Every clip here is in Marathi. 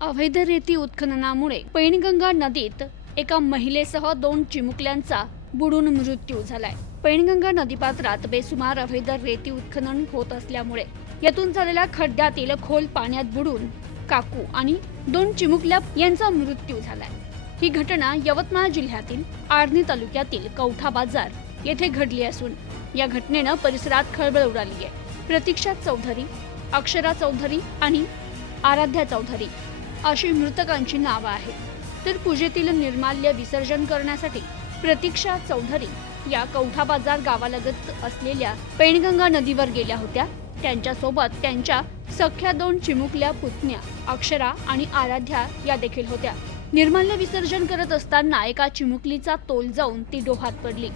अवैध रेती उत्खननामुळे पैनगंगा नदीत एका महिलेसह दोन चिमुकल्यांचा बुडून मृत्यू झालाय. पैनगंगा नदीपात्रात बेसुमार अवैध रेती उत्खनन होत असल्यामुळे यातून झालेल्या खड्ड्यातील खोल पाण्यात बुडून काकू आणि दोन चिमुकल्या यांचा मृत्यू झालाय. ही घटना यवतमाळ जिल्ह्यातील आर्णी तालुक्यातील कवठा बाजार येथे घडली असून या घटनेनं परिसरात खळबळ उडाली आहे. प्रतीक्षा चौधरी अक्षरा चौधरी आणि आराध्या चौधरी अशी मृतकांची नावं आहेत. तर पूजेतील निर्माल्य विसर्जन करण्यासाठी प्रतीक्षा चौधरी या कवठा बाजार गावालगत असलेल्या पेणगंगा नदीवर गेल्या होत्या. त्यांच्यासोबत त्यांच्या सख्या दोन चिमुकल्या पुतण्या अक्षरा आणि आराध्या या देखील होत्या. निर्माल्य विसर्जन करत असताना एका चिमुकलीचा तोल जाऊन ती डोहात पडली.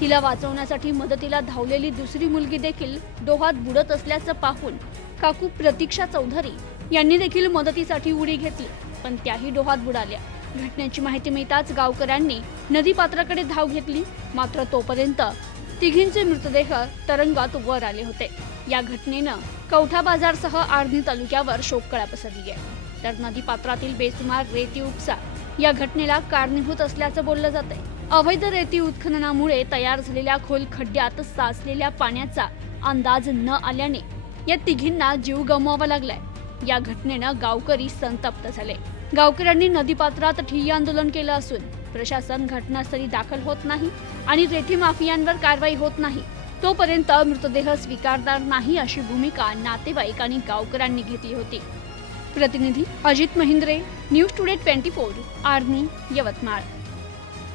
तिला वाचवण्यासाठी मदतीला धावलेली दुसरी मुलगी देखील डोहात बुडत असल्याचं पाहून काकू प्रतीक्षा चौधरी यांनी देखील मदतीसाठी उडी घेतली पण त्याही डोहात बुडाल्या. घटनेची माहिती मिळताच गावकऱ्यांनी नदीपात्राकडे धाव घेतली मात्र तोपर्यंत तिघींचे मृतदेह तरंगात वर आले होते. या घटनेनं कवठा बाजारसह आर्णी तालुक्यावर शोककळा पसरली आहे. तर नदीपात्रातील बेसुमार रेती उपसा या घटनेला कारणीभूत असल्याचं बोललं जात आहे अवैध रेती उत्खननामुळे तयार झालेल्या खोल खड्ड्यात साचलेल्या पाण्याचा अंदाज न आल्याने या तिघींना जीव गमवावा लागलाय. या घटनेनं गावकरी संतप्त झाले. गावकऱ्यांनी नदीपात्रात ठिय्या आंदोलन केलं असून प्रशासन घटनास्थळी दाखल होत नाही आणि रेती माफियांवर कारवाई होत नाही. तोपर्यंत मृतदेह स्वीकारणार नाही अशी भूमिका नातेवाईक आणि गावकऱ्यांनी घेतली होती. प्रतिनिधी Ajit Mahindre news today twenty four army Yavatmal.